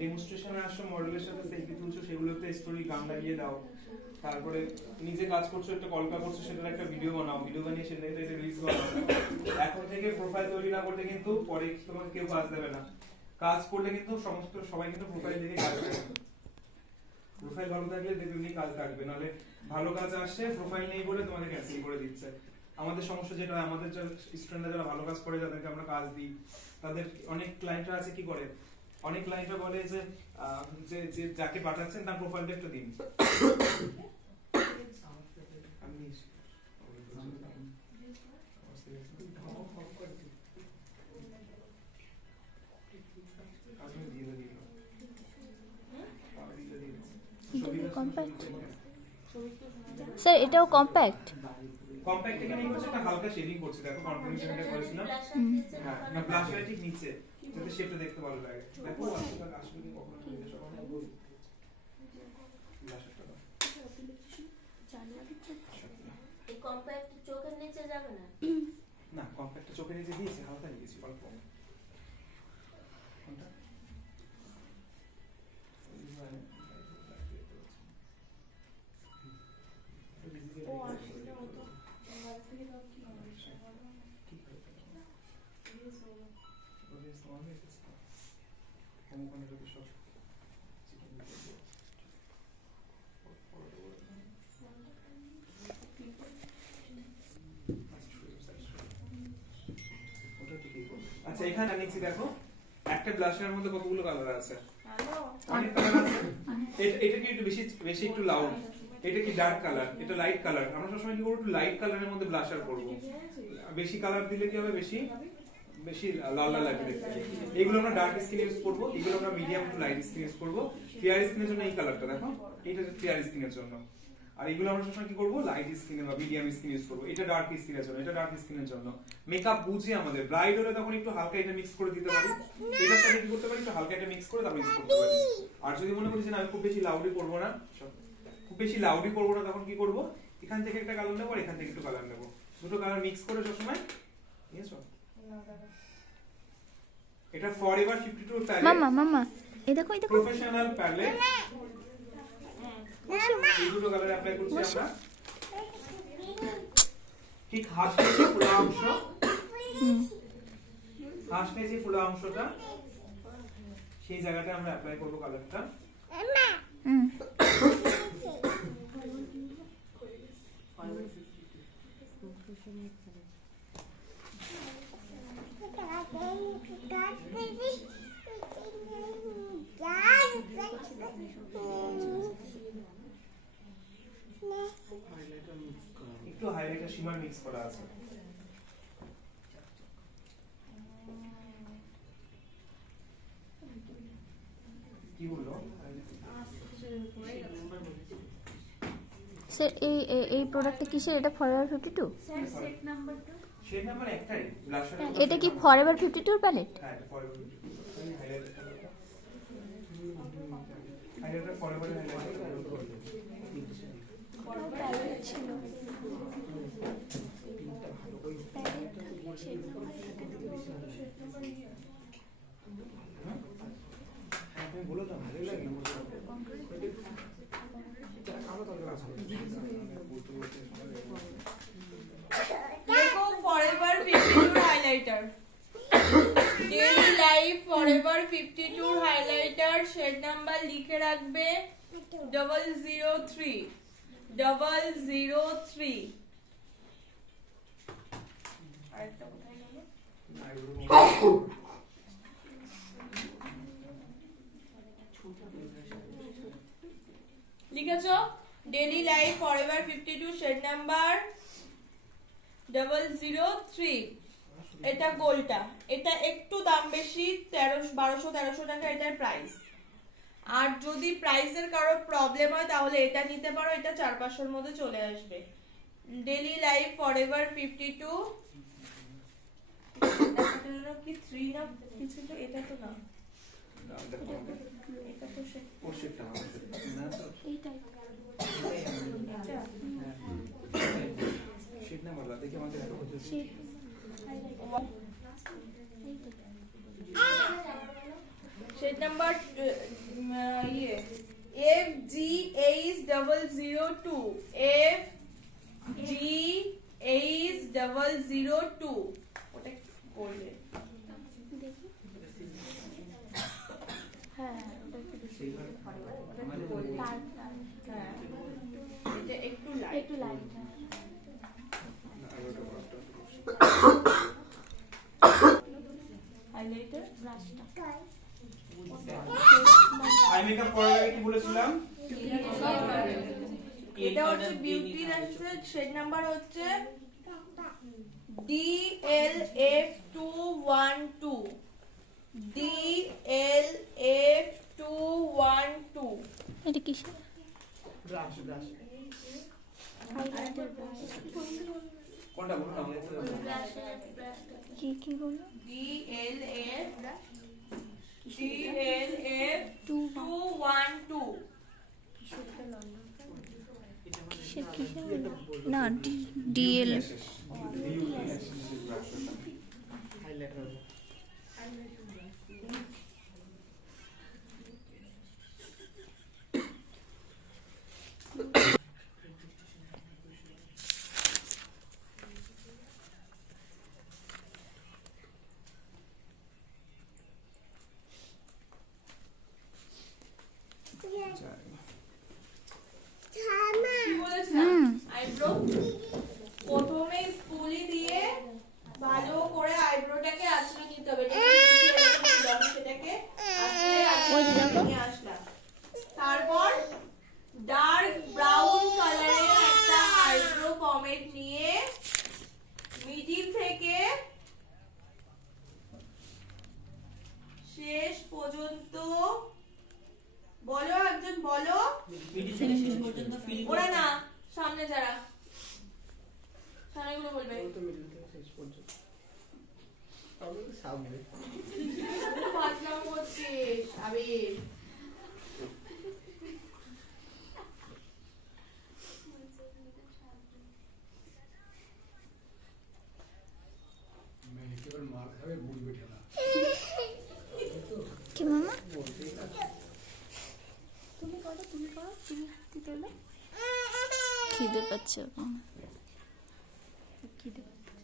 ডেমনস্ট্রেশনে আসছো, মডেলের সাথে সেলফি তুলছো, সেগুলোতে স্টোরি গান লাগিয়ে দাও। তারপরে নিজে কাজ করছো, একটা কলকা করছো, সেটার একটা ভিডিও বানাও, ভিডিও বানিয়ে সেটা রিলিজ বানাও। এখন থেকে প্রোফাইল তৈরি না করলে কিন্তু পরে তোমাকে কেউ কাজ দেবে না। কাজ করলে কিন্তু সবাই কিন্তু প্রোফাইল দেখে কাজ করে। প্রোফাইল ভালো থাকলে দেখবে কাজ থাকবে, নাহলে ভালো কাজ আসছে প্রোফাইল নেই বলে তোমাকে ক্যান্সেল করে দিচ্ছে। আমাদের সমস্যা যেটা, আমাদের স্টুডেন্টরা যারা ভালো কাজ করে, যাদেরকে আমরা কাজ দিই, তাদের অনেক ক্লায়েন্টরা আছে কি করে, অনেক ক্লায়েন্টরা বলে যে যে যাকে পাঠাচ্ছেন তার প্রোফাইলটা একটু দিন। স্যার এটাও কম্প্যাক্ট? কম্প্যাক্ট এখানে হচ্ছে একটা হালকা শেডিং করছে, দেখো কনফিগারেশন এটা করেছিলাম। হ্যাঁ, না ব্লাশ লাইট ঠিক নিচে, যাতে শেপটা দেখতে ভালো লাগে। দেখো আসলে আসলে কি কখনো এটা সব আমরা বলি ব্লাশটা এই কম্প্যাক্ট চোখের নিচে যাবে না? না, কম্প্যাক্টটা চোখের নিচে দিয়েছি, হালকা দিয়েছি অল্প। কোনটা? ও আসলে হতো আমার থেকে দাও কি হবে কি করে প্লিজ বলো বলে তোমাকে কেন কোন লোক সব আচ্ছা এখানে নিচে দেখো একটা ব্লাশের মধ্যে কতগুলো কালার আছে, অনেক কালার আছে। এটা কি একটু বেশি একটু লাউড, এটা কি ডার্ক কালার, এটা লাইট কালার। আমরা সবসময় কি করব, একটু লাইট কালারের মধ্যে ব্লাশার করব। বেশি কালার দিলে কি হবে, বেশি লাল লাল লাগবে দেখতে। এগুলো আমরা ডার্ক স্কিন ইউজ করব, এগুলো আমরা medium to light skin use করব। ক্লিয়ার স্কিনের জন্য এই কালারটা দেখো, এটা ক্লিয়ার স্কিনের জন্য। আর এগুলো আমরা সবসময় কি করব, লাইট স্কিনে বা মিডিয়াম স্কিন ইউজ করব। এটা ডার্ক স্কিনের জন্য, এটা ডার্ক স্কিনের জন্য। মেকআপ বুঝে আমাদের ব্রাইড হলে তখন একটু হালকা এটা মিক্স করে দিতে পারি, এটার সাথে কি করতে পারি, একটু হালকা এটা মিক্স করে তারপর ইউজ করতে পারি। আর যদি মনে করি যে না আমি খুব বেশি লাউডি করব না, তখন কি করব, এখান থেকে একটা কালার নেব আর এখান থেকে একটু কালার নেব, দুটো কালার মিক্স করে সবসময় নিয়েছো। এটা ফরএভার 52 প্যালেট। মামা এই দেখো প্রফেশনাল প্যালেট। এই দুটো কালার অ্যাপ্লাই করছি আমরা। ঠিক হাতের যে পুরো অংশ, হাতের যে পুরো অংশটা, সেই জায়গাটা আমরা অ্যাপ্লাই করব কালারটা। একটু হাইলাইটার শিমার মিক্স করা আছে। কি বললো স্যার? এই প্রোডাক্টটা কিসের? এটা ফরএভার 52? স্যার সেট নাম্বারটা, সেট নাম্বার একটাই ব্লাশার। এটা কি ফরএভার 52 এর প্যালেট? হ্যাঁ ফরএভার 52 এই হাইলাইটারটা হাইলাইটার ফরএভার হাইলাইটার প্যালেট ছিল। তুমি বলো তো ভালো লাগে देखो forever 52 highlighter, daily life forever 52 highlighter, shade number लिखे रखबे 003 003। আরেকটা কোথায় গেল? লিখেছো daily life forever 52 shade number 003। এটা গোলটা, এটা একটু দাম বেশি, 1200-1300 টাকা এটার প্রাইস। আর যদি প্রাইসের কারো প্রবলেম হয় তাহলে এটা নিতে পারো, এটা 400-500 মধ্যে চলে আসবে। ডেইলি লাইফ ফরএভার 52 কি 3 না কি ছিল, এটা তো না, এটা তো ওরশেটটা না তো এইটাই শেড নাম্বার দেখি আমাদের এটা হচ্ছে শেড নাম্বার ইয়ে FGH002 FGH002 ওটা করলে হ্যাঁ ওটা একটু বেশি হ্যাঁ এটা একটু লাইট একটু লাইট। হাইলাইটার ব্রাশটা আই মেকআপ করার আগে কি বলেছিলাম? এটা হচ্ছে বিউটি রেস্টুরেন্ট শেড নাম্বার হচ্ছে DLF212 DLF212 এটা কিসের? Brush highlighter brush. কোনটা বলুন না? কি কি বললো? DLF212 কিসের কিসের বললো? না ডিএল কি বলেছিলাম আইব্রো প্রথমে স্কুলি দিয়ে ভালো করে আইব্রোটাকে আঁচড়ে নিতে হবে সেটাকে আঁচড়ে নিয়ে আসলাম। তারপর ডার্ক ব্রাউন কালারের একটা আইব্রো পমেড নিয়ে মিডিল থেকে শেষ পর্যন্ত বলো একজন বলো ওরা না সামনে যারা সামনেগুলো বলবে ফাজলাম করছিস আবির কি মামা? তুমি করো তুমি হাতে তোলো। খিদে পাচ্ছে এখন। খিদে পাচ্ছে।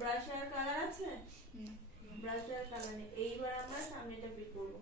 ব্রাশের কালার আছে ব্রাশের কালার নেই। এইবার আমরা সামনেটা পিক করবো।